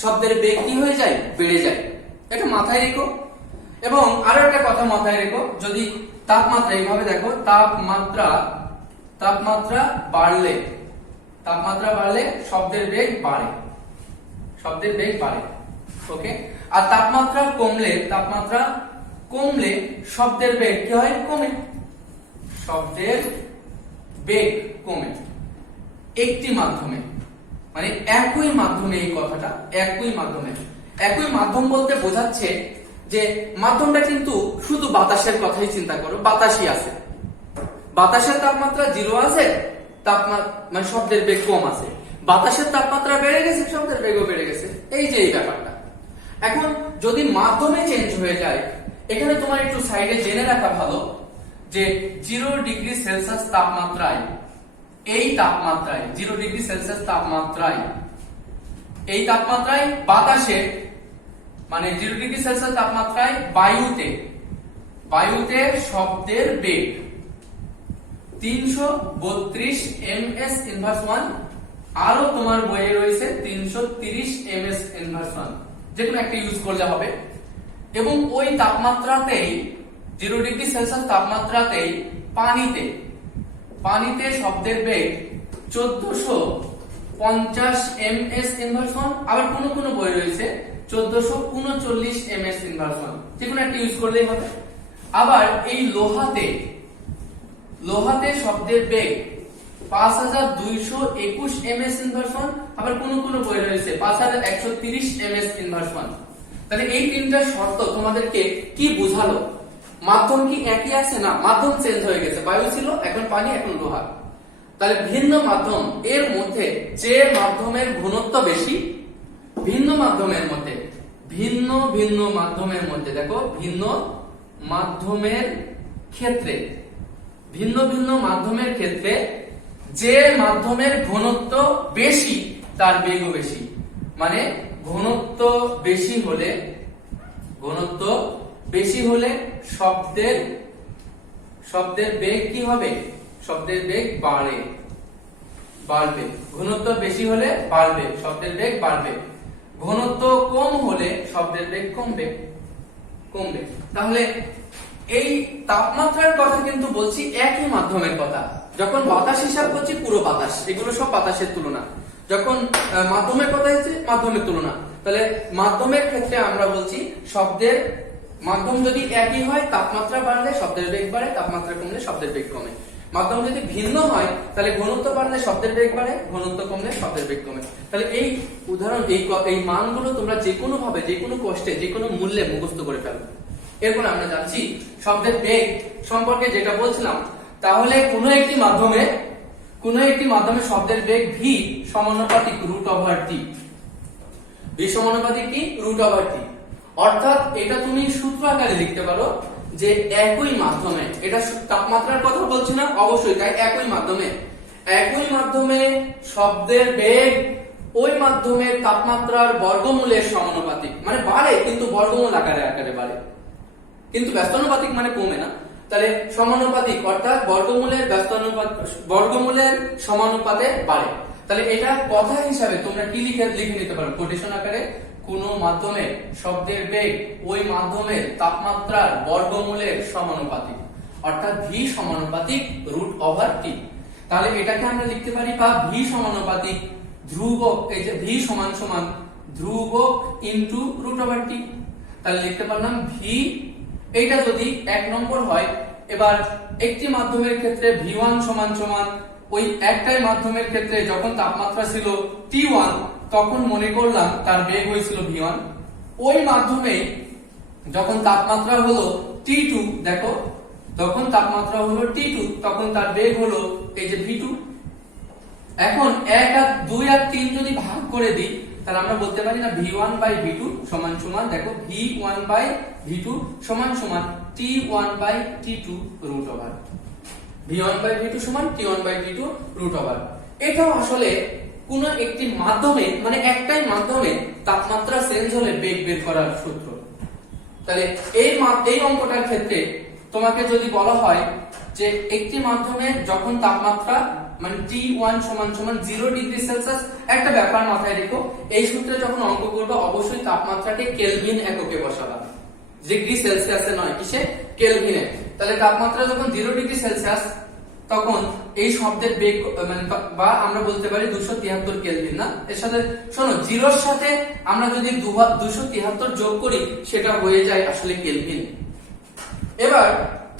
শব্দের বেগ কি হয়ে যায়, বেড়ে যায়। এটা মাথায় রেখো। এবং আরো একটা কথা মাথায় রেখো, যদি তাপমাত্রা এইভাবে দেখো, তাপমাত্রা বাড়লে শব্দের বেগ বাড়ে, ওকে। আর তাপমাত্রা কমলে শব্দের বেগ কি হয়, কমে, শব্দের বেগ কমে। একটি মাধ্যমে, মানে একই মাধ্যমে, এই কথাটা একই মাধ্যম বলতে বোঝাচ্ছে যে মাধ্যমটা কিন্তু শুধু বাতাসের কথাই চিন্তা করো, বাতাসই আছে, বাতাসের তাপমাত্রা 0 আছে, মানে শব্দের বেগ কম আছে। বাতাসের তাপমাত্রা বেড়ে গেছে, শব্দের বেগও বেড়ে গেছে, এই যে এই ব্যাপারটা। এখন যদি মাধ্যমে চেঞ্জ হয়ে যায়, এখানে তোমার একটু সাইডে জেনে রাখা ভালো যে 0 ডিগ্রি সেলসিয়াস তাপমাত্রায়, 0 ডিগ্রি সেলসিয়াস তাপমাত্রায় বাতাসে, মানে 0 ডিগ্রি সেলসিয়াস তাপমাত্রায় বায়ুতে শব্দের বেগ 332 ms ইনভার্স 1, আরো তোমার বইয়ে রয়েছে 330 ms ইনভার্স 1, যেকোনো একটা ইউজ করলে হবে। এবং ওই তাপমাত্রাতেই, 0 ডিগ্রি সেলসিয়াস তাপমাত্রাতেই পানিতে শব্দের বেগ 1450 ms ইনভার্স 1, আবার কোন বই রয়েছে 1439 ms ইনভার্স 1, যেকোনো একটা ইউজ করলেই হবে। আবার এই লোহাতে শব্দের বেগ 5221 ms ইনভার্স 1, আবার কোন বই রয়েছে 5130 ms ইনভার্স 1। তাহলে এই তিনটা শর্ত তোমাদেরকে কি বোঝালো? মাধ্যম কি একই আছে? না, মাধ্যম চেঞ্জ হয়ে গেছে, বায়ু ছিল, এখন পানি, এখন লোহা। তাহলে ভিন্ন মাধ্যম এর মধ্যে যে মাধ্যমের ঘনত্ব বেশি, ভিন্ন মাধ্যমের মধ্যে দেখো, ভিন্ন মাধ্যমের ক্ষেত্রে যে মাধ্যমের ঘনত্ব বেশি তার বেগও বেশি। মানে ঘনত্ব বেশি হলে শব্দের বেগ কি হবে? শব্দের বেগ বাড়বে। ঘনত্ব বেশি হলে বাড়বে, শব্দের বেগ বাড়বে। ঘনত্ব কম হলে শব্দের বেগ কমবে। তাহলে এই তাপমাত্রার কথা কিন্তু বলছি একই মাধ্যমের কথা। যখন বাতাস হিসাব করছি, পুরো বাতাস, এগুলো সব বাতাসের তুলনা। যখন মাধ্যমের কথা হচ্ছে, মাধ্যমের তুলনা। তাহলে মাধ্যমের ক্ষেত্রে আমরা বলছি শব্দের মাধ্যম যদি একই হয়, তাপমাত্রা বাড়লে শব্দের বেগ বাড়ে, তাপমাত্রা কমলে শব্দের বেগ কমে। মাধ্যম যদি ভিন্ন হয়, তাহলে ঘনত্ব বাড়লে শব্দের বেগ বাড়ে, ঘনত্ব কমলে শব্দের বেগ কমে। তাহলে এই উদাহরণ, এই মানগুলো তোমরা যে কোনো ভাবে, যে কোনো কষ্টে, যে কোনো মূল্যে মুখস্থ করে ফেলো। এরপর আমরা যাচ্ছি শব্দের বেগ সম্পর্কে যেটা বলছিলাম। তাহলে কোনো একটি মাধ্যমে শব্দের বেগ v সমানুপাতিক √t। v সমানুপাতিক কি? √t। অর্থাৎ এটা তুমি সূত্র আকারে লিখতে পারো যে একই মাধ্যমে, এটা তাপমাত্রার কথা বলছি না, অবশ্যই তাই, একই মাধ্যমে শব্দের বেগ ওই মাধ্যমের তাপমাত্রার বর্গমূলের সমানুপাতিক, মানে বাড়ে কিন্তু বর্গমূল আকারে বাড়ে, কিন্তু ব্যস্তানুপাতিক মানে কমে না। তাহলে সমানুপাতিক অর্থাৎ বর্গমূলের সমানুপাতে বাড়ে। তাহলে এটা কথা হিসাবে তোমরা কি লিখে নিতে পারো কোটেশন আকারে, কোন মাধ্যমে শব্দের বেগ ওই মাধ্যমের তাপমাত্রার বর্গমূলের সমানুপাতিক, অর্থাৎ v সমানুপাতিক √t। তাহলে এটাকে আমরা লিখতে পারি বা v সমানুপাতিক ধ্রুবক, এই যে v সমান ধ্রুবক ইনটু √t। তাহলে লিখতে পারলাম v, এইটা যদি 1 নম্বর হয়, এবার একটি মাধ্যমের ক্ষেত্রে v1 সমান ওই একটাই মাধ্যমের ক্ষেত্রে যখন তাপমাত্রা ছিল T1, তখন মনে করলাম তার বেগ হয়েছিল v1। ওই মাধ্যমে যখন তাপমাত্রা হলো T2, দেখো তখন তাপমাত্রা হলো T2, তখন তার বেগ হলো এই যে v2। এখন 1 আর 2 আর 3 যদি ভাগ করে দিই, তাহলে আমরা বলতে পারি না v1/v2 সমান দেখো v1/v2 সমান T1/T2 √, v1/v2 সমান T1/T2 √। এটাও আসলে কোন একটি মাধ্যমে, মানে একটাই মাধ্যমে তাপমাত্রা চেঞ্জ হলে বেগ বের করার সূত্র। তাহলে এই অঙ্কটার ক্ষেত্রে তোমাকে যদি বলা হয় যে একটি মাধ্যমে যখন তাপমাত্রা, মানে T1 সমান সমান 0 ডিগ্রি সেলসিয়াস। একটা ব্যাপার মাথায় রেখো, এই সূত্রে যখন অঙ্ক করবে অবশ্যই তাপমাত্রাকে কেলভিন এককে বসাবা, ডিগ্রি সেলসিয়াসে নয়, কিসে? কেলভিনে। তাহলে তাপমাত্রা যখন 0 ডিগ্রি সেলসিয়াস তখন এই শব্দের বেগ মানে বা আমরা বলতে পারি 273 কেলভিন না, এর সাথে শোনো জিরোর সাথে আমরা যদি 273 যোগ করি সেটা হয়ে যায় আসলে কেলভিন। এবার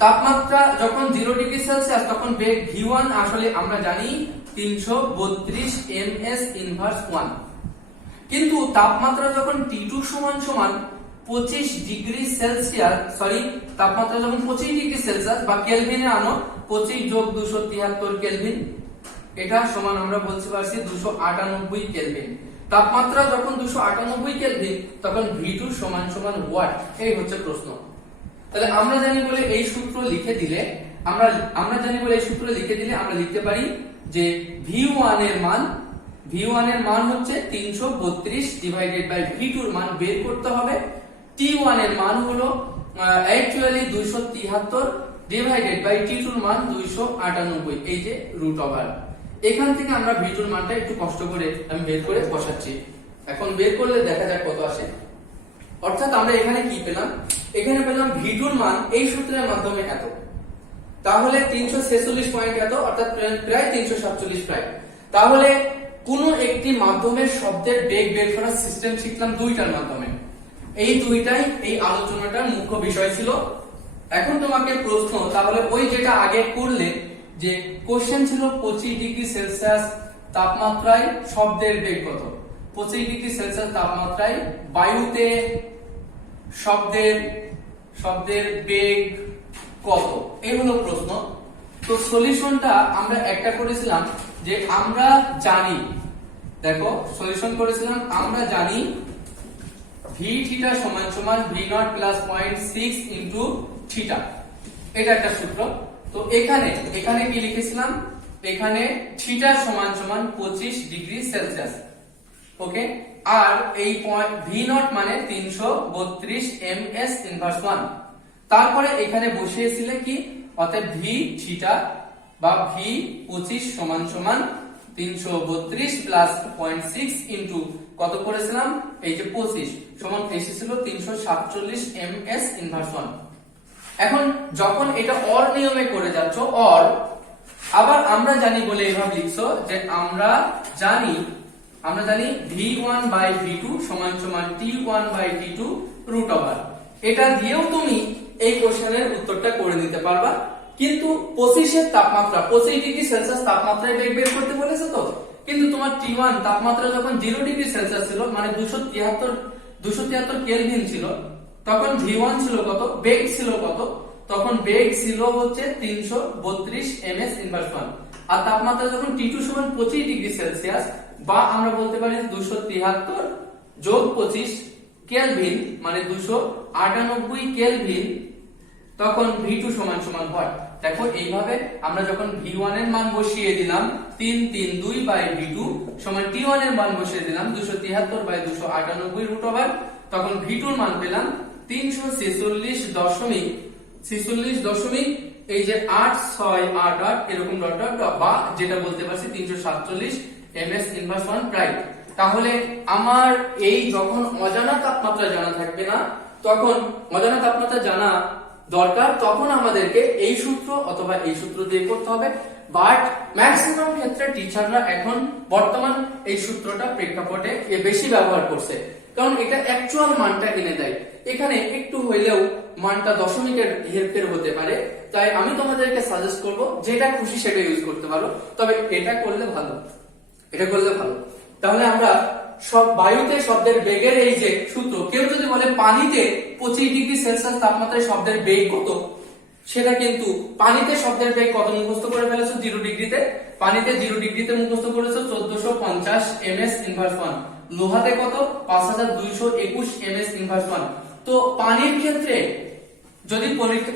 তাপমাত্রা যখন 0 ডিগ্রি সেলসিয়াস তখন বেগ v1 আসলে আমরা জানি 332 ms ইনভার্স 1, কিন্তু তাপমাত্রা যখন T2 সমান সমান 25 ডিগ্রি সেলসিয়াস, সরি তাপমাত্রা যখন 25 ডিগ্রি সেলসিয়াস বা কেলভিনে আনো 25 যোগ 273 কেলভিন, এটা সমান আমরা বলতে পারছি 298 কেলভিন। তাপমাত্রা যখন 298 কেলভিন তখন V2 সমান সমান ওয়াট, এই হচ্ছে প্রশ্ন। তাহলে আমরা জানি বলে এই সূত্র লিখে দিলে আমরা লিখতে পারি যে V1 এর মান হচ্ছে 332 ডিভাইডেড বাই V2 এর মান বের করতে হবে। T1 এর মান হলো অ্যাকচুয়ালি 273 ডিভাইডেড বাই T2 এর মান 298, এই যে রুট ওভার। এখান থেকে আমরা V2 এর মানটা একটু কষ্ট করে আমি বের করে বসাচ্ছি। এখন বের করলে দেখা যাক কত আসে। অর্থাৎ আমরা এখানে কি পেলাম? এখানে পেলাম V2 এর মান এই সূত্রের মাধ্যমে এত, তাহলে 346 পয়েন্ট এত, অর্থাৎ প্রায় 347 প্রায়। তাহলে কোন একটি মাধ্যমের শব্দের বেগ বের করার সিস্টেম শিখলাম দুইটার মাধ্যমে। এই দুইটাই এই আলোচনাটার মুখ্য বিষয় ছিল। এখন তোমাকে প্রশ্ন, তাহলে ওই যেটা আগে করলে যে কোশ্চেন ছিল 25 ডিগ্রি সেলসিয়াস তাপমাত্রায় শব্দের বেগ কত, 25 ডিগ্রি সেলসিয়াস তাপমাত্রায় বায়ুতে শব্দের বেগ কত, এই হলো প্রশ্ন। তো সলিউশনটা আমরা একটা করেছিলাম যে আমরা জানি, দেখো সলিউশন করেছিলাম আমরা জানি v থিটা সমান সমান v0 প্লাস 0.6 ইনটু থিটা, এটা একটা সূত্র। তো এখানে কি লিখেছিলাম? এখানে থিটা সমান সমান 25 ডিগ্রি সেলসিয়াস, ওকে। আর এই v0 মানে 332 ms ইনভার্স 1। তারপরে এখানে বসিয়েছিলে কি, অতএব v থিটা বা v25 সমান সমান 332 প্লাস 0.6 ইনটু কত করেছিলাম, এই যে 25 সমান এসেছিল 347 ms ইনভার্স 1। এখন যখন এটা অর নিয়মে করে যাচ্ছ, অর আবার আমরা জানি বলে এভাবে লিখছো যে আমরা জানি v1 বাই v2 সমান সমান t1 by t2 root over. এটা দিয়েও তুমি এই কোশ্চেনের উত্তরটা করে নিতে পারবা, কিন্তু 25 এর তাপমাত্রা 25 ডিগ্রি সেলসিয়াস তাপমাত্রায় বেগ বের করতে বলেছে। তো কিন্তু তোমার T1 তাপমাত্রা যখন 0 ডিগ্রি সেলসিয়াস ছিল মানে 273 কেলভিন ছিল, তখন V1 ছিল কত, বেগ ছিল কত, তখন বেগ ছিল হচ্ছে 332 ms ইনভার্স 1। আর তাপমাত্রা যখন T2 সমান 25 ডিগ্রি সেলসিয়াস বা আমরা বলতে পারি 273 যোগ 25 কেলভিন মানে 298 কেলভিন, তখন V2 সমান সমান হয়। দেখো এইভাবে আমরা যখন V1 এর মান বসিয়ে দিলাম 332 বাই V2 সমান T1 এর মান বসিয়ে দিলাম 273 বাই 298 রুট ওভার, তখন V2 এর মান পেলাম 346 এই যে 8688 এরকম ডট ডট বা যেটা বলতে পারছি 347 ms ইনভার্স 1 প্রায়। তাহলে আমার এই যখন অজানা তাপমাত্রা জানা থাকবে না, তখন অজানা তাপমাত্রা জানা দরকার, তখন আমাদেরকে এই সূত্র অথবা এই সূত্র দিয়ে করতে হবে। বাট ম্যাক্সিমাম ক্ষেত্রে টিচাররা এখন বর্তমান এই সূত্রটা প্রেক্ষাপটে বেশি ব্যবহার করছে, কারণ এটা অ্যাকচুয়াল মানটা এনে দেয়। এখানে একটু হইলেও মানটা দশমিকের হেরফের হতে পারে, তাই আমি তোমাদেরকে সাজেস্ট করব যেটা খুশি সেটা ইউজ করতে পারো, তবে এটা করলে ভালো। তাহলে আমরা সব বায়ুতে শব্দের বেগের এই যে সূত্র, কেউ যদি বলে পানিতে 25 ডিগ্রি সেলসিয়াস তাপমাত্রায় শব্দের বেগ কত, সেটা কিন্তু পানিতে শব্দের বেগ কত মুখস্থ করে ফেলেছো 0 ডিগ্রিতে, পানিতে 0 ডিগ্রিতে মুখস্থ করেছো 1450 ms ইনভার্স 1, লোহাতে কত 5221 ms ইনভার্স 1। তো পানির ক্ষেত্রে যদি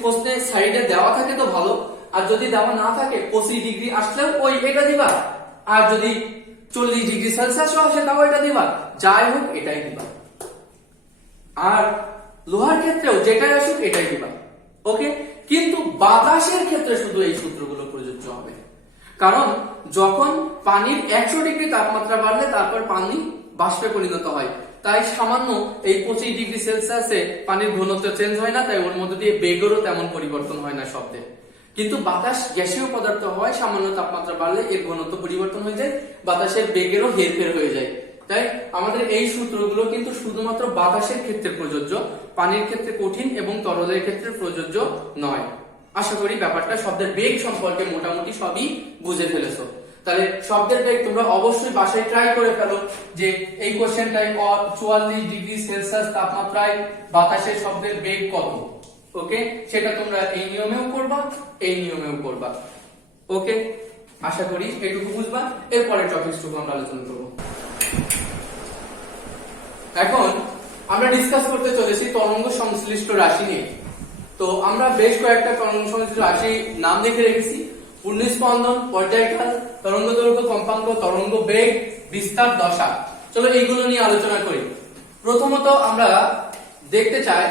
প্রশ্নে সাইডে দেওয়া থাকে তো ভালো, আর যদি দেওয়া না থাকে 25 ডিগ্রি আসলেও ওই এটা দিবা, আর যদি 40 ডিগ্রি সেলসিয়াস আসে তাও এটা দিবা, যাই হোক এটাই দিবা। আর লোহার ক্ষেত্রেও যেটাই আসুক এটাই দিবা, ওকে। কিন্তু বাতাসের ক্ষেত্রে শুধু এই সূত্রগুলো প্রযোজ্য হবে। কারণ যখন পানির 100 ডিগ্রি তাপমাত্রা বাড়লে তারপর পানি বাষ্পে পরিণত হয়, তাই সামান্য এই 25 ডিগ্রি সেলসিয়াসে পানির ঘনত্ব চেঞ্জ হয় না, তাই ওর মধ্যে দিয়ে বেগেরও তেমন পরিবর্তন হয় না শব্দে। কিন্তু বাতাস গ্যাসীয় পদার্থ হওয়ায় সামান্য তাপমাত্রা বাড়লে এর ঘনত্ব পরিবর্তন হয়ে যায়, বাতাসের বেগেরও হেরফের হয়ে যায়। তাই আমাদের এই সূত্রগুলো কিন্তু শুধুমাত্র বাতাসের ক্ষেত্রে প্রযোজ্য, পানির ক্ষেত্রে কঠিন এবং তরলের ক্ষেত্রে প্রযোজ্য নয়। আশা করি ব্যাপারটা শব্দের বেগ সম্পর্কে মোটামুটি সবই বুঝে ফেলেছো। তাহলে শব্দের বেগ তোমরা অবশ্যই বাসায় ট্রাই করে ফেলো যে এই কোশ্চেনটাই 44 ডিগ্রি সেলসিয়াস তাপমাত্রায় বাতাসের শব্দের বেগ কত। ওকে, সেটা তোমরা এই নিয়মেও করবা, এই নিয়মেও করবা। ওকে, আশা করি এইটুকু বুঝবা। এরপরে টপিকটুকু আমরা আলোচনা করব। এখন আমরা ডিসকাস করতে চলেছি তরঙ্গ সংশ্লিষ্ট রাশি নিয়ে। তো আমরা বেশ কয়েকটা তরঙ্গ সংশ্লিষ্ট রাশি নাম লিখে রেখেছি: পূর্ণস্পন্দন, পর্যায়কাল, তরঙ্গ দৈর্ঘ্য, কম্পাঙ্ক, তরঙ্গ বেগ, বিস্তার, দশা। চলো এইগুলো নিয়ে আলোচনা করি। প্রথমত আমরা দেখতে চাই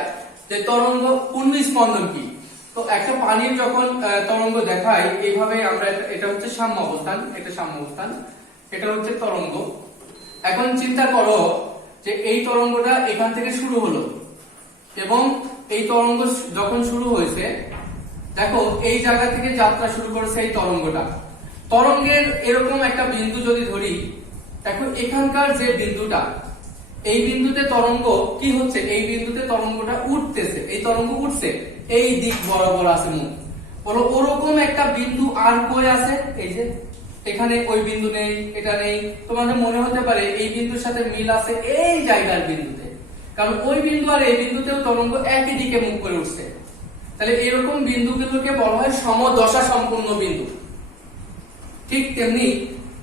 যে তরঙ্গ পূর্ণস্পন্দন কি। তো একটা পানির যখন তরঙ্গ দেখায় এইভাবে আমরা, এটা হচ্ছে সাম্য অবস্থান, এটা সাম্য অবস্থান, এটা হচ্ছে তরঙ্গ। এখন চিন্তা করো যে এই তরঙ্গটা এখান থেকে শুরু হলো এবং এই তরঙ্গ যখন শুরু হয়েছে, দেখো এই জায়গা থেকে যাত্রা শুরু করেছে এই তরঙ্গটা। তরঙ্গের এরকম একটা বিন্দু যদি ধরি, দেখো এখানকার যে বিন্দুটা, এই বিন্দুতে তরঙ্গ কি হচ্ছে, এই বিন্দুতে তরঙ্গটা উঠতেছে, এই তরঙ্গ উঠছে, এই দিক বরাবর আছে মুখ। বলো ওরকম একটা বিন্দু আর কই আছে, এই যে এখানে ওই বিন্দু নেই, এটা নেই। তোমাদের মনে হতে পারে এই বিন্দুর সাথে মিল আছে এই জায়গার বিন্দুতে, কারণ ওই বিন্দু আর এই বিন্দুতেও তরঙ্গ একই দিকে মুখ করে উঠছে। তাহলে এরকম বিন্দুগুলোকে বলা হয় সমদশা সম্পূর্ণ বিন্দু। ঠিক তেমনি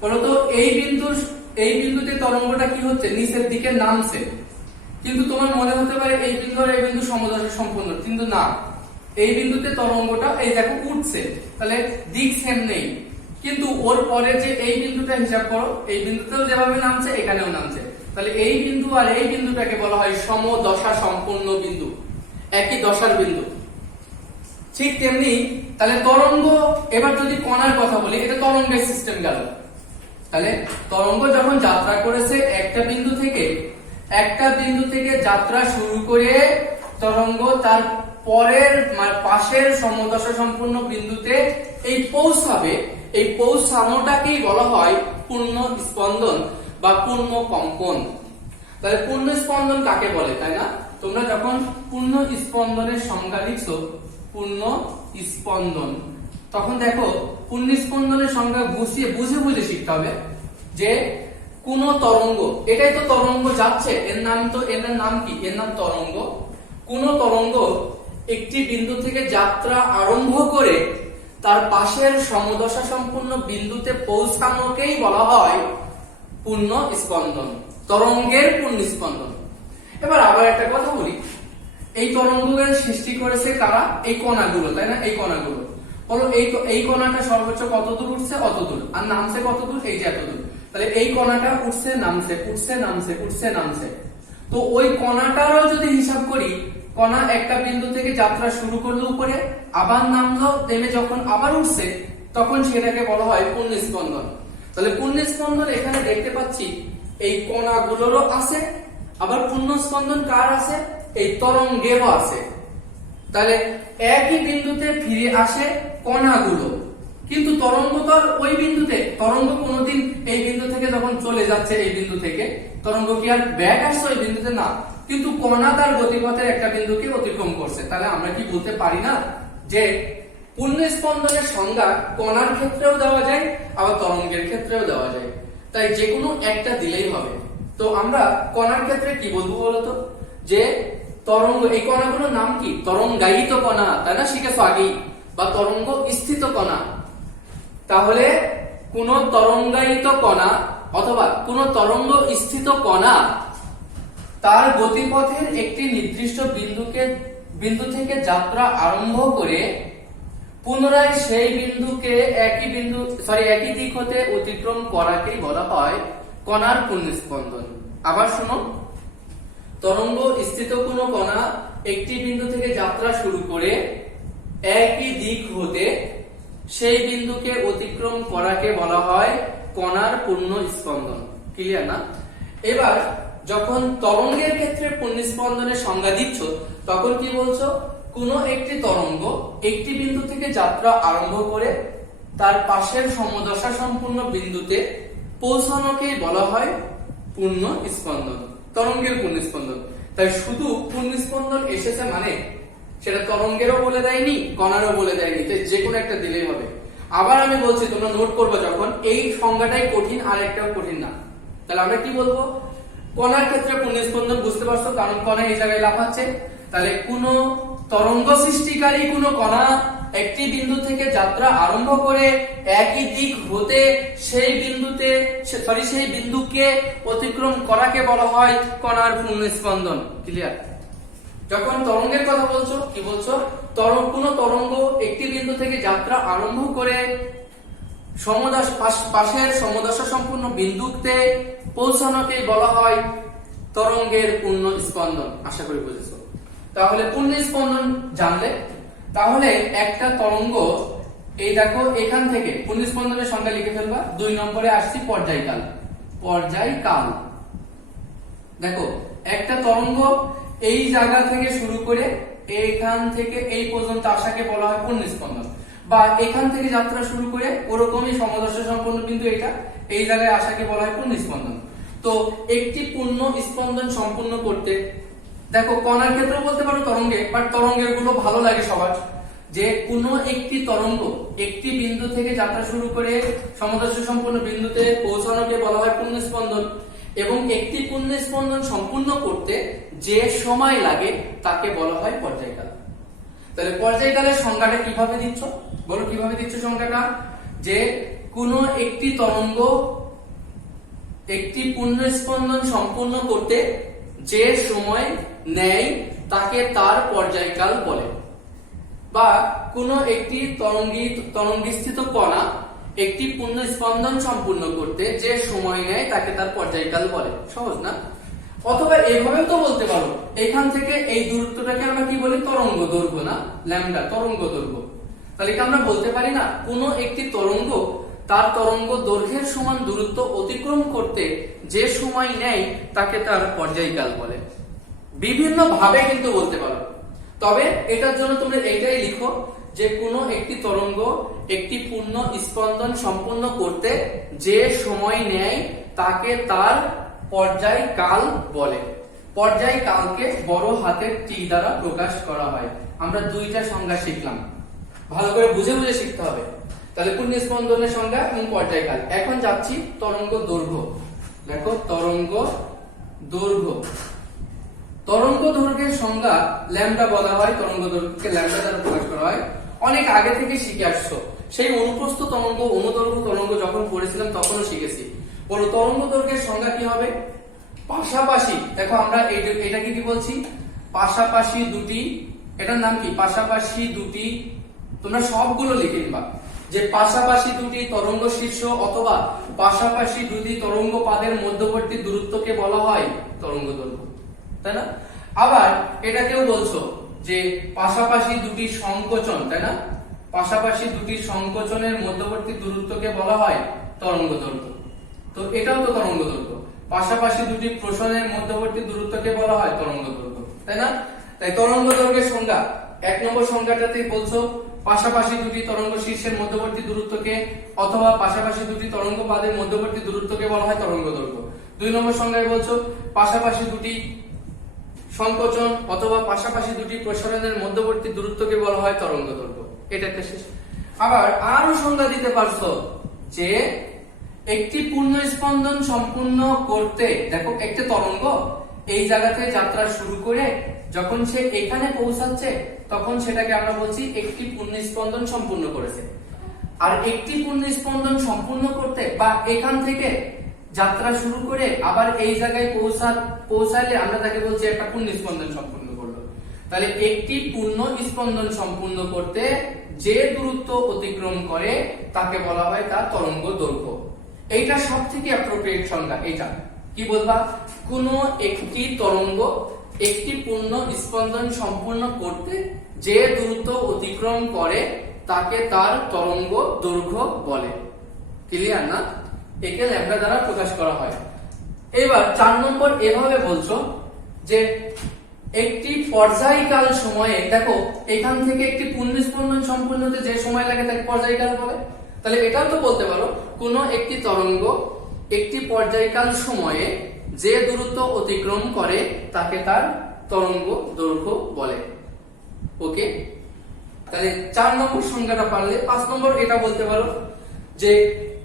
বলতো এই বিন্দুতে তরঙ্গটা কি হচ্ছে, নিচের দিকে নামছে। কিন্তু তোমার মনে হতে পারে এই বিন্দু আর এই বিন্দু সমদশা সম্পূর্ণ, কিন্তু না, এই বিন্দুতে তরঙ্গটা এই দেখো উঠছে, তাহলে দিক সেম নেই। কিন্তু ওর পরে যে এই বিন্দুটা হিসাব করো, এই বিন্দুতেও যেভাবে নামছে এখানেও নামছে, তাহলে এই বিন্দু আর এই বিন্দুটাকে বলা হয় সমদশা সম্পূর্ণ বিন্দু, একই দশার বিন্দু। ঠিক তেমনি তাহলে তরঙ্গ, এবার যদি কণার কথা বলি, এটা তরঙ্গের সিস্টেম গেল। তাহলে তরঙ্গ যখন যাত্রা করেছে একটা বিন্দু থেকে যাত্রা শুরু করে তরঙ্গ তার পরের পাশের সমদশা সম্পূর্ণ বিন্দুতে এই পৌঁছাবে, এই পৌঁছানোটাকেই বলা হয় পূর্ণ স্পন্দন বা পূর্ণ কম্পন। তাহলে পূর্ণ স্পন্দন কাকে বলে, তাই না? তোমরা যখন পূর্ণ স্পন্দনের সংজ্ঞা লিখছো, পূর্ণ স্পন্দন, তখন দেখো পূর্ণ স্পন্দনের সংজ্ঞা বুঝে শিখতে হবে যে কোন তরঙ্গ, এটাই তো তরঙ্গ যাচ্ছে, এর নাম কি, এর নাম তরঙ্গ। কোন তরঙ্গ একটি বিন্দু থেকে যাত্রা আরম্ভ করে তার পাশের সমদশা সম্পূর্ণ বিন্দুতে পৌঁছানোকেই বলা হয় পূর্ণ স্পন্দন, তরঙ্গের পূর্ণ স্পন্দন। এবার আবার একটা কথা বলি, এই তরঙ্গের সৃষ্টি করেছে কারা, এই কণাগুলো, তাই না? এই কণাগুলো বলো এই কণাটা সর্বোচ্চ কত দূর উঠছে, অত দূর, আর নামছে কত দূর, এই যে এত দূর। তাহলে এই কণাটা উঠছে নামছে, উঠছে নামছে, উঠছে নামছে। তো ওই কণাটারও যদি হিসাব করি, কণা একটা বিন্দু থেকে যাত্রা শুরু করলো উপরে, আবার নামলো, নেমে যখন আবার উঠছে, তখন সেটাকে বলা হয় পূর্ণ স্পন্দন। তাহলে পূর্ণ স্পন্দন এখানে দেখতে পাচ্ছি এই কণাগুলোরও আছে, আবার পূর্ণ স্পন্দন কার আছে, এই তরঙ্গেরও আছে। তাহলে একই বিন্দুতে ফিরে আসে কণাগুলো, কিন্তু তরঙ্গ তো আর ওই বিন্দুতে, তরঙ্গ কোনোদিন এই বিন্দু থেকে যখন চলে যাচ্ছে, এই বিন্দু থেকে তরঙ্গ কি আর ব্যাক আসছে ওই বিন্দুতে, না, কিন্তু কণা তার গতিপথের একটা বিন্দুকে অতিক্রম করছে। তাহলে আমরা কি বলতে পারি না যে পূর্ণ স্পন্দনের সংজ্ঞা কণার ক্ষেত্রেও দেওয়া যায়, আবার তরঙ্গের ক্ষেত্রেও দেওয়া যায়, তাই যে কোনো একটা দিলেই হবে। তো আমরা কণার ক্ষেত্রে কি বলবো বলতো, যে তরঙ্গ, এই কণাগুলোর নাম কি, তরঙ্গায়িত কণা, তাই না? শিখেছো আগেই, বা তরঙ্গ স্থিত কণা। তাহলে কোন তরঙ্গায়িত কণা অথবা কোন তরঙ্গ স্থিত কণা তার গতিপথের একটি নির্দিষ্ট বিন্দু থেকে যাত্রা আরম্ভ করে পুনরায় সেই বিন্দুকে একই দিক হতে অতিক্রম করাকেই বলা হয় কণার পূর্ণ স্পন্দন। আবার শুনো, তরঙ্গ স্থিত কোন কণা একটি বিন্দু থেকে যাত্রা শুরু করে একই দিক হতে সেই বিন্দুকে অতিক্রম করাকে বলা হয় কণার পূর্ণ স্পন্দন। ক্লিয়ার না? এবার যখন তরঙ্গের ক্ষেত্রে পূর্ণ স্পন্দনের সংজ্ঞা দিচ্ছ তখন কি বলছো? কোনো একটি তরঙ্গ একটি বিন্দু থেকে যাত্রা আরম্ভ করে তার পাশের সমদশা সম্পূর্ণ বিন্দুতে পৌঁছানোকে বলা হয় পূর্ণ স্পন্দন, তরঙ্গের পূর্ণ স্পন্দন। তাই শুধু পূর্ণ স্পন্দন এসেছে মানে সেটা তরঙ্গেরও বলে দেয়নি, কণারও বলে দেয়নি, তাই যে কোনো একটা দিলেই হবে। আবার আমি বলছি, তোমরা নোট করবে যখন, এই সংজ্ঞাটাই কঠিন আর একটাও কঠিন না। তাহলে আমরা কি বলবো? কণার ক্ষেত্রে পূর্ণ স্পন্দন বুঝতে পারছো, কারণ কণা এই জায়গায় লাফাচ্ছে। তাহলে কোন তরঙ্গ সৃষ্টিকারী কোন কণা একটি বিন্দু থেকে যাত্রা আরম্ভ করে একই দিক হতে সেই বিন্দুকে অতিক্রম করাকে বলা হয় কণার পূর্ণ স্পন্দন। ক্লিয়ার? যখন তরঙ্গের কথা বলছো, কি বলছো? কোন তরঙ্গ একটি বিন্দু থেকে যাত্রা আরম্ভ করে পাশের সমদশা সম্পূর্ণ বিন্দুতে পৌঁছানোকে বলা হয় তরঙ্গের পূর্ণ স্পন্দন। আশা করি বুঝেছো। তাহলে পূর্ণ স্পন্দন জানলে, তাহলে একটা তরঙ্গ, এই দেখো এখান থেকে পূর্ণ স্পন্দনের সংজ্ঞা লিখে ফেলবা। 2 নম্বরে আসছি পর্যায়কাল। পর্যায়কাল দেখো, একটা তরঙ্গ এই জায়গা থেকে শুরু করে এইখান থেকে এই পর্যন্ত আসাকে বলা হয় পূর্ণ স্পন্দন, বা এখান থেকে যাত্রা শুরু করে ওরকমই সমদশা সম্পন্ন বিন্দু এটা এই জায়গায় আসাকে বলা হয় পূর্ণ স্পন্দন। তো একটি পূর্ণ স্পন্দন সম্পূর্ণ করতে, দেখো কণার ক্ষেত্রেও বলতে পারো তরঙ্গে, বাট তরঙ্গের গুলো ভালো লাগে সবার, যে কোনো একটি তরঙ্গ একটি বিন্দু থেকে যাত্রা শুরু করে সমদশা সম্পন্ন বিন্দুতে পৌঁছানোকে বলা হয় পূর্ণ স্পন্দন, এবং একটি পূর্ণ স্পন্দন সম্পূর্ণ করতে যে সময় লাগে তাকে বলা হয় পর্যায়কাল। তাহলে পর্যায়কালের সংজ্ঞাটা কিভাবে দিচ্ছ? বলো কিভাবে দিচ্ছ সংজ্ঞাটা? যে কোনো একটি তরঙ্গ একটি পূর্ণ স্পন্দন সম্পূর্ণ করতে যে সময় নেয় তাকে তার পর্যায়কাল বলে, বা কোনো একটি তরঙ্গিস্থিত কণা একটি পূর্ণ স্পন্দন সম্পূর্ণ করতে যে সময় নেয় তাকে তার পর্যায়কাল বলে। সহজ না? অথবা এভাবেও তো বলতে পারো, এখান থেকে এই দূরত্বটাকে আমরা কি বলি? তরঙ্গ দৈর্ঘ্য, না ল্যামডা, তরঙ্গ দৈর্ঘ্য। তাহলে কি আমরা বলতে পারি না, কোনো একটি তরঙ্গ তার তরঙ্গ দৈর্ঘ্যের সমান দূরত্ব অতিক্রম করতে যে সময় নেয় তাকে তার পর্যায়কাল বলে। বিভিন্ন ভাবে কিন্তু বলতে পারো, তবে এটার জন্য তোমরা এইটাই লিখো যে কোনো একটি তরঙ্গ একটি পূর্ণ স্পন্দন সম্পূর্ণ করতে যে সময় নেয় তাকে তার পর্যায়কাল বলে। পর্যায়কালকে বড় হাতের টি দ্বারা প্রকাশ করা হয়। আমরা 2টা সংজ্ঞা শিখলাম, ভালো করে বুঝে বুঝে শিখতে হবে। তাহলে পূর্ণ স্পন্দনের সংজ্ঞা এবং পর্যায়কাল। এখন যাচ্ছি তরঙ্গ দৈর্ঘ্য। দেখো তরঙ্গ দৈর্ঘ্য, তরঙ্গ দৈর্ঘ্যের সংজ্ঞা ল্যামডা বলা হয়। তরঙ্গ দৈর্ঘ্যকে ল্যামডা দ্বারা প্রকাশ করা হয়। অনেক আগে থেকে শিখে আসছো, সেই অনুপ্রস্থ তরঙ্গ, অনুদৈর্ঘ্য তরঙ্গ যখন পড়েছিলাম তখনও শিখেছি। বলো তরঙ্গ দৈর্ঘ্যের সংজ্ঞা কি হবে? পাশাপাশি, দেখো আমরা এটাকে কি বলছি? পাশাপাশি দুটি, এটার নাম কি? পাশাপাশি দুটি, তোমরা সবগুলো লিখে নিবা যে পাশাপাশি দুটি তরঙ্গ শীর্ষ অথবা পাশাপাশি দুটি তরঙ্গ পাদের মধ্যবর্তী দূরত্বকে বলা হয় তরঙ্গ দৈর্ঘ্য, তাই না? আবার এটাকেও বলছো যে পাশাপাশি দুটি সংকোচন, তাই না? পাশাপাশি দুটি সংকোচনের মধ্যবর্তী দূরত্বকে বলা হয় তরঙ্গ দৈর্ঘ্য। তো এটাও তো তরঙ্গ দৈর্ঘ্য। পাশাপাশি দুটি প্রসারণের মধ্যবর্তী দূরত্বকে বলা হয় তরঙ্গ দৈর্ঘ্য, তাই না? তাই তরঙ্গ দৈর্ঘ্যের সংজ্ঞা 1 নম্বর সংজ্ঞাটাতে বলছো পাশাপাশি দুটি তরঙ্গ শীর্ষের মধ্যবর্তী দূরত্বকে অথবা পাশাপাশি দুটি তরঙ্গ পাদের মধ্যবর্তী দূরত্বকে বলা হয় তরঙ্গ দৈর্ঘ্য। 2 নম্বর সংজ্ঞায় বলছো পাশাপাশি দুটি সংকোচন অথবা পাশাপাশি দুটি প্রসারণের মধ্যবর্তী দূরত্বকে বলা হয় তরঙ্গ দৈর্ঘ্য। এটা একটা শেষ। আবার আরো সংজ্ঞা দিতে পারছো যে একটি পূর্ণ স্পন্দন সম্পূর্ণ করতে, দেখো একটা তরঙ্গ এই জায়গা থেকে যাত্রা শুরু করে যখন সে এখানে পৌঁছাচ্ছে তখন সেটাকে আমরা বলছি একটি পূর্ণ স্পন্দন সম্পূর্ণ করেছে। আর একটি পূর্ণ স্পন্দন সম্পূর্ণ করতে বা এখান থেকে যাত্রা শুরু করে আবার এই জায়গায় পৌঁছালে আমরা তাকে বলছি একটা পূর্ণ স্পন্দন সম্পূর্ণ করলো। তাহলে একটি পূর্ণ স্পন্দন সম্পূর্ণ করতে যে দূরত্ব অতিক্রম করে তাকে বলা হয় তার তরঙ্গ দৈর্ঘ্য। এইটা সব থেকে অ্যাপ্রোপ্রিয়েট সংজ্ঞা। এইটা কি বলবা? কোন একটি তরঙ্গ একটি পূর্ণ স্পন্দন সম্পূর্ণ করতে যে দূরত্ব অতিক্রম করে তাকে তার তরঙ্গ দৈর্ঘ্য বলে। ক্লিয়ার না? একে ল্যামডা দ্বারা প্রকাশ করা হয়। এবার 4 নম্বর এভাবে বলছো যে একটি পর্যায়কাল সময়ে, দেখো এখান থেকে একটি পুনঃস্পন্দন সম্পূর্ণ হতে যে সময় লাগে তাকে পর্যায়কাল বলে। তাহলে এটাও তো বলতে পারো কোন একটি তরঙ্গ একটি পর্যায়কাল সময়ে যে দূরত্ব অতিক্রম করে তাকে তার তরঙ্গ দৈর্ঘ্য বলে। ওকে, তাহলে 4 নম্বর সংজ্ঞাটা পারলে 5 নম্বর এটা বলতে পারো যে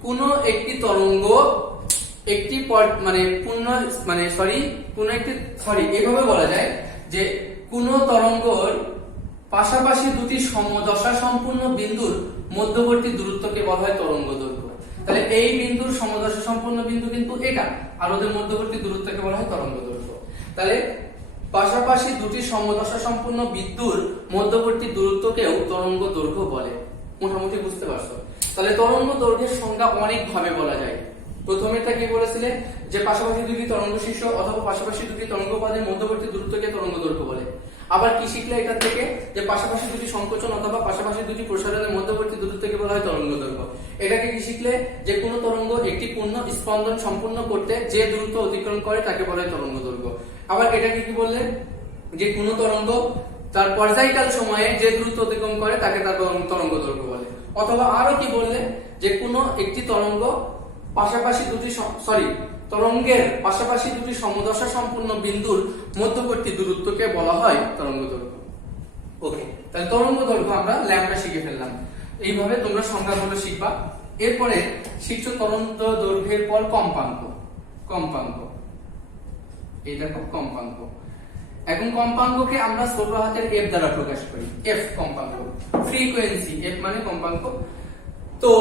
কোন একটি তরঙ্গ একটি এভাবে বলা যায় যে কোন তরঙ্গর পাশাপাশি দুটি সমদশা সম্পূর্ণ বিন্দুর মধ্যবর্তী দূরত্বকে বলা হয় তরঙ্গ দৈর্ঘ্য। তাহলে এই বিন্দুর সমদশা সম্পূর্ণ বিন্দু কিন্তু এটা, আর ওদের মধ্যবর্তী দূরত্বকে বলা হয় তরঙ্গ দৈর্ঘ্য। তাহলে পাশাপাশি দুটি সমদশা সম্পূর্ণ বিন্দুর মধ্যবর্তী দূরত্বকেও তরঙ্গ দৈর্ঘ্য বলে। মোটামুটি বুঝতে পারছো? তাহলে তরঙ্গ দৈর্ঘ্যের সংজ্ঞা অনেক ভাবে বলা যায়। প্রথমেটা কি বলেছিলে যে পাশাপাশি দুটি তরঙ্গ শীর্ষ অথবা পাশাপাশি দুটি তরঙ্গপথের মধ্যবর্তী দূরত্বকে তরঙ্গ দৈর্ঘ্য বলে। আবার কি শিখলে এটা থেকে যে পাশাপাশি দুটি সংকোচন অথবা পাশাপাশি দুটি প্রসারণের মধ্যবর্তী দূরত্বকে বলা হয় তরঙ্গ দৈর্ঘ্য। এটাকে কি শিখলে যে কোন তরঙ্গ একটি পূর্ণ স্পন্দন সম্পূর্ণ করতে যে দূরত্ব অতিক্রম করে তাকে বলা হয় তরঙ্গ দৈর্ঘ্য। আবার এটাকে কি বললে যে কোন তরঙ্গ তার পর্যায়কাল সময়ে যে দূরত্ব অতিক্রম করে তাকে তার তরঙ্গ দৈর্ঘ্য বলে। অথবা আরো কি বললে যে কোন একটি তরঙ্গ তরঙ্গের পাশাপাশি দুটি সমদশা সম্পূর্ণ বিন্দুর মধ্যবর্তী দূরত্বকে বলা হয় তরঙ্গ দৈর্ঘ্য। ওকে, তাহলে তরঙ্গ দৈর্ঘ্য আমরা ল্যামডা শিখে ফেললাম। এইভাবে তোমরা সংজ্ঞাগুলো শিখবা। এরপরে শিখছো তরঙ্গ দৈর্ঘ্যের পর কম্পাঙ্ক। এই দেখো কম্পাঙ্ক। এখন কম্পাঙ্ককে আমরা ছোট হাতের এফ দ্বারা প্রকাশ করি। এফ কম্পাঙ্ক, ফ্রিকোয়েন্সি, এফ মানে কম্পাঙ্ক। তো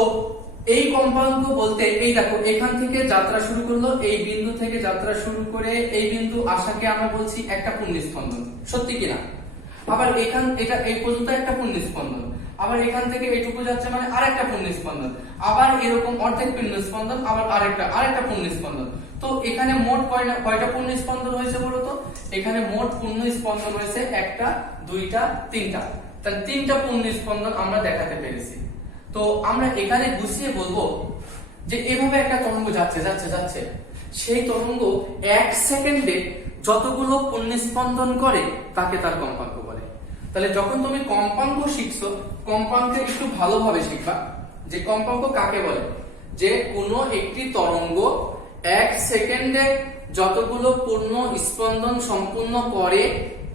এই কম্পাঙ্ক বলতে এই দেখো এখান থেকে যাত্রা শুরু করলো, এই বিন্দু থেকে যাত্রা শুরু করে এই বিন্দু আসাকে আমরা বলছি একটা পুণ্যস্পন্দন, সত্যি কিনা? আবার এটা এই পর্যন্ত একটা পুণ্যস্পন্দন, আবার এখান থেকে এইটুকু যাচ্ছে মানে আরেকটা পুণ্যস্পন্দন, আবার এরকম অর্ধেক পুণ্যস্পন্দন, আবার আরেকটা পুণ্যস্পন্দন। তো এখানে মোট কয়টা পুণ্যস্পন্দন হয়েছে বলো তো? এখানে মোট পুণ্যস্পন্দন হয়েছে 1টা 2টা 3টা। তাহলে 3টা পুণ্যস্পন্দন আমরা দেখাতে পেরেছি। তো আমরা এখানে গুছিয়ে বলবো যে এভাবে একটা তরঙ্গ যাচ্ছে, সেই তরঙ্গ 1 সেকেন্ডে যতগুলো পুণ্যস্পন্দন করে তাকে তার কম্পাঙ্ক বলে। তাহলে যখন তুমি কম্পাঙ্ক শিখছো, কম্পাঙ্কে একটু ভালোভাবে শিখবা যে কম্পাঙ্ক কাকে বলে। যে কোনো একটি তরঙ্গ 1 সেকেন্ডে যতগুলো পূর্ণ স্পন্দন সম্পূর্ণ করে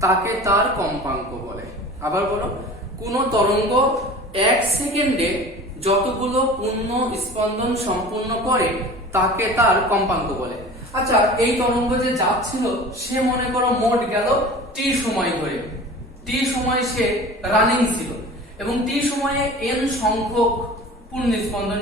তাকে তার কম্পাঙ্ক বলে। আবার বলো, কোন তরঙ্গ 1 সেকেন্ডে যতগুলো পূর্ণ স্পন্দন সম্পূর্ণ করে তাকে তার কম্পাঙ্ক বলে। আচ্ছা, এই তরঙ্গ যে যাচ্ছিল সে মনে করো মোট গেল টি সময় ধরে, টি সময় সে রানিং ছিল এবং টি সময়ে n সংখ্যক পূর্ণ স্পন্দন